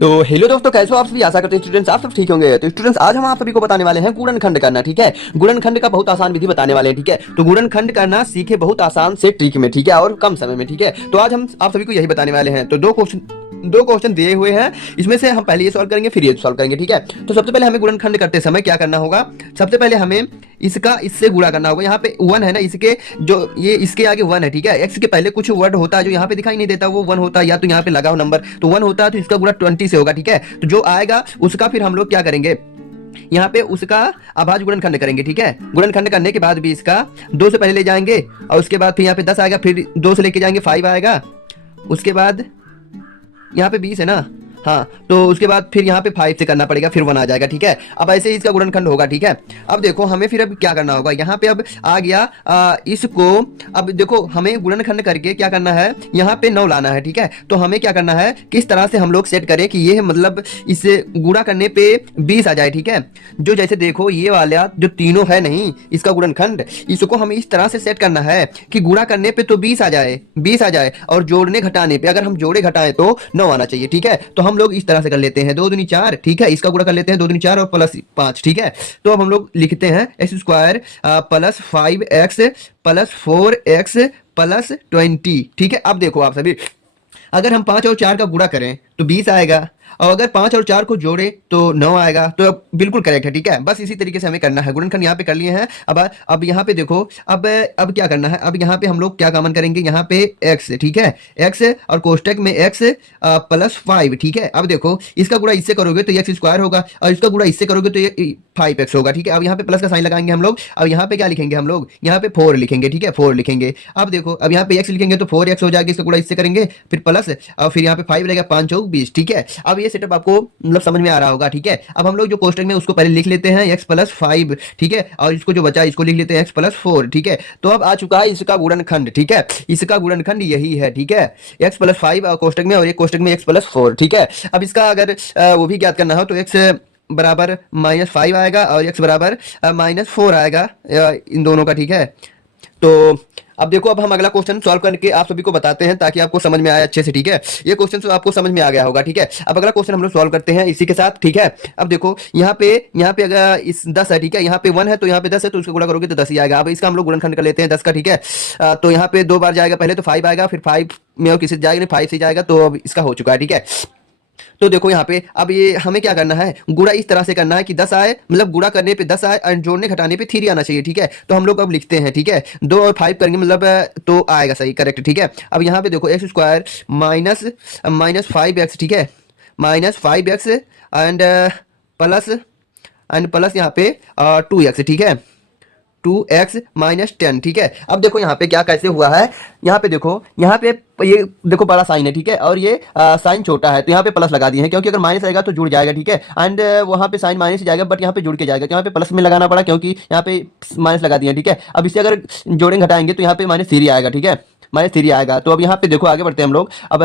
तो हेलो दोस्तों, कैसे हो आप सभी। आशा करते हैं स्टूडेंट्स आप सब ठीक होंगे। तो स्टूडेंट्स आज हम आप सभी को बताने वाले हैं गुणनखंड करना। ठीक है, गुणनखंड का बहुत आसान विधि बताने वाले हैं। ठीक है, तो गुणनखंड करना सीखे बहुत आसान से ट्रिक में, ठीक है, और कम समय में। ठीक है, तो आज हम आप सभी को यही बताने वाले हैं। तो दो क्वेश्चन दिए हुए हैं, इसमें से हम पहले ये सॉल्व करेंगे फिर ये सॉल्व करेंगे। ठीक है, तो सबसे पहले हमें गुणनखंड करते समय क्या करना होगा। सबसे पहले हमें इसका इससे गुणा करना होगा। यहाँ पे वन है ना, इसके जो ये इसके आगे वन है। ठीक है, एक्स के पहले कुछ वर्ड होता है जो यहाँ पे दिखाई नहीं देता, वो वन होता है, या तो यहाँ पे लगा हो नंबर तो वन होता है, तो इसका गुणा 20 से होगा। ठीक है, तो जो आएगा उसका फिर हम लोग क्या करेंगे, यहाँ पे उसका अभाज्य गुणनखंड करेंगे। ठीक है, गुणनखंड करने के बाद भी इसका दो से पहले ले जाएंगे, और उसके बाद फिर यहाँ पे 10 आएगा, फिर दो से लेके जाएंगे 5 आएगा, उसके बाद यहाँ पे 20 है ना। हाँ, तो उसके बाद फिर यहाँ पे 5 से करना पड़ेगा, फिर 1 आ जाएगा। ठीक है, अब ऐसे ही इसका गुणनखंड होगा। ठीक है, अब देखो हमें फिर अब क्या करना होगा। यहाँ पे अब आ गया इसको। अब देखो हमें गुणनखंड करके क्या करना है, यहाँ पे 9 लाना है। ठीक है, तो हमें क्या करना है, किस तरह से हम लोग सेट करें कि ये मतलब इसे गुणा करने पे 20 आ जाए। ठीक है, जो जैसे देखो ये वाला जो तीनों है नहीं इसका गुणनखंड, इसको हमें इस तरह से सेट करना है कि गुणा करने पे तो 20 आ जाए, 20 आ जाए, और जोड़ने घटाने पे अगर हम जोड़े घटाएं तो 9 आना चाहिए। ठीक है, तो हम लोग इस तरह से कर लेते हैं, 2 दूनी 4। ठीक है, इसका गुणा कर लेते हैं 2 दूनी 4 और प्लस 5। ठीक है, तो अब हम लोग लिखते हैं x square plus 5x plus 4x plus 20। ठीक है, अब देखो आप सभी, अगर हम 5 और 4 का गुणा करें तो 20 आएगा, और अगर 5 और 4 को जोड़े तो 9 आएगा। तो अब बिल्कुल करेक्ट है। ठीक है, बस इसी तरीके से हमें करना है। गुणनखंड यहाँ पे कर लिए हैं। अब यहाँ पे देखो, अब क्या करना है, अब यहाँ पे हम लोग क्या कॉमन करेंगे, यहाँ पे x। ठीक है, x और कोष्टक में x प्लस 5। ठीक है, अब देखो इसका गुणा इससे करोगे तो x स्क्वायर होगा, और इसका गुणा इससे करोगे तो ये 5x होगा। ठीक है, अब यहाँ पे प्लस का साइन लगाएंगे हम लोग। अब यहाँ पे क्या लिखेंगे हम लोग, यहाँ पे 4 लिखेंगे। ठीक है, 4 लिखेंगे। अब देखो अब यहाँ पे x लिखेंगे तो 4x हो जाएगा, इसका गुणा इससे करेंगे, फिर प्लस, और फिर यहाँ पे 5 रहेगा, 5 चौक 20। ठीक है, अब ये सेटअप आपको मतलब समझ में आ रहा होगा। ठीक है, अब हम लोग जो कोष्टक में उसको पहले लिख लेते हैं x प्लस 5। ठीक है, और इसको जो बचा इसको लिख लेते हैं x प्लस 4। ठीक है, तो अब आ चुका है इसका गुणनखंड। ठीक है, इसका गुणनखंड यही है। ठीक है, x प्लस 5 कोष्टक में, और एक कोष्टक में x प्लस 4। ठीक है, अब इसका अगर वो भी ज्ञात करना हो तो x बराबर -5 आएगा, और x बराबर -4 आएगा इन दोनों का। ठीक है, तो अब देखो, अब हम अगला क्वेश्चन सॉल्व करके आप सभी को बताते हैं ताकि आपको समझ में आए अच्छे से। ठीक है, ये क्वेश्चन तो आपको समझ में आ गया होगा। ठीक है, अब अगला क्वेश्चन हम लोग सॉल्व करते हैं इसी के साथ। ठीक है, अब देखो यहाँ पे अगर इस 10 है। ठीक है, यहाँ पे 1 है तो यहाँ पे 10 है, तो उसका गुणा करोगे तो 10 ही आएगा। अब इसका हम लोग गुणनखंड कर लेते हैं 10 का। ठीक है, तो यहाँ पे 2 बार जाएगा, पहले तो 5 आएगा, फिर 5 में और किसी जाएगा नहीं, 5 से जाएगा, तो अब इसका हो चुका है। ठीक है, तो देखो यहाँ पे अब ये हमें क्या करना है, गुणा इस तरह से करना है कि 10 आए, मतलब गुणा करने पे 10 आए और जोड़ने घटाने पे 3 आना चाहिए। ठीक है, तो हम लोग अब लिखते हैं। ठीक है, 2 और 5 करेंगे मतलब तो आएगा सही, करेक्ट। ठीक है, अब यहाँ पे देखो x square minus minus 5x। ठीक है, -5x एंड प्लस यहाँ पे 2x। ठीक है, 2x माइनस 10। ठीक है, अब देखो यहाँ पे क्या कैसे हुआ है, यहाँ पे देखो, यहाँ पे ये देखो बड़ा साइन है। ठीक है, और ये साइन छोटा है, तो यहाँ पे प्लस लगा दिए हैं, क्योंकि अगर माइनस आएगा तो जुड़ जाएगा। ठीक है, एंड वहाँ पे साइन माइनस जाएगा, बट यहाँ पे जुड़ के जाएगा, तो यहाँ पे प्लस में लगाना पड़ा क्योंकि यहाँ पे माइनस लगा दिए हैं। ठीक है, अब इसे अगर जोड़ें घटाएंगे तो यहाँ पे -3 आएगा। ठीक है, -3 आएगा। तो अब यहाँ पे देखो आगे बढ़ते हैं हम लोग। अब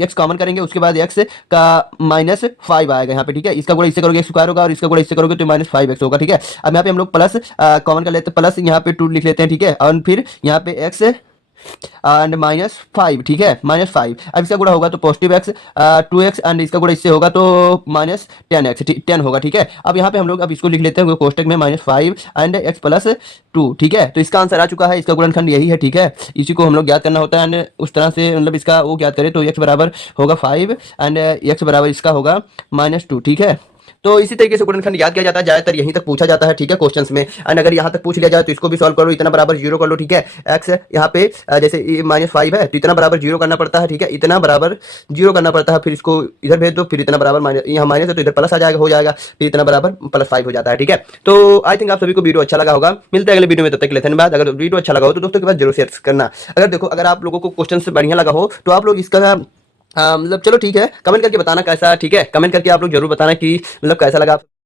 x कॉमन करेंगे, उसके बाद x का -5 आएगा यहाँ पे। ठीक है, इसका गुणा इससे करोगे x स्क्वायर होगा, और इसका गुणा इससे करोगे तो -5x होगा। ठीक है, अब यहाँ पे हम लोग प्लस कॉमन कर लेते हैं, प्लस यहाँ पे 2 लिख लेते हैं। ठीक है, और फिर यहाँ पे x एंड -5। ठीक है, -5। अब इसका गुणा होगा तो पॉजिटिव x 2x, एंड इसका गुणा इससे होगा तो -10x 10 होगा। ठीक है, अब यहाँ पे हम लोग अब इसको लिख लेते हैं कोष्टक में -5 एंड x प्लस 2। ठीक है, तो इसका आंसर आ चुका है, इसका गुणनखंड यही है। ठीक है, इसी को हम लोग ज्ञात करना होता है, एंड उस तरह से मतलब इसका वो ज्ञात करें तो x बराबर होगा 5 एंड x बराबर इसका होगा -2। ठीक है, तो इसी तरीके से गुणनखंड याद किया जाता है, ज्यादातर यहीं तक पूछा जाता है। ठीक है, क्वेश्चंस में, एंड अगर यहाँ तक पूछ लिया जाए तो इसको भी सॉल्व करो, इतना बराबर 0 कर लो। ठीक है, x यहाँ पे जैसे -5 है तो इतना बराबर 0 करना पड़ता है। ठीक है, इतना बराबर 0 करना पड़ता है, फिर इसको इधर भेज दो, फिर इतना बराबर माइनस, यहाँ माइनस है तो इधर प्लस आ जाएगा, हो जाएगा, फिर इतना बराबर +5 हो जाता है। ठीक है, तो आई थिंक आप सभी को वीडियो अच्छा लगा होगा। मिलते हैं अगले वीडियो में, तब तक के लिए धन्यवाद। अगर वीडियो अच्छा लगा हो तो दोस्तों के पास जरूर शेयर करना। अगर देखो, अगर आप लोगों को क्वेश्चन बढ़िया लगा हो तो आप लोग इसका मतलब चलो ठीक है, कमेंट करके बताना कैसा। ठीक है, कमेंट करके आप लोग जरूर बताना कि मतलब कैसा लगा।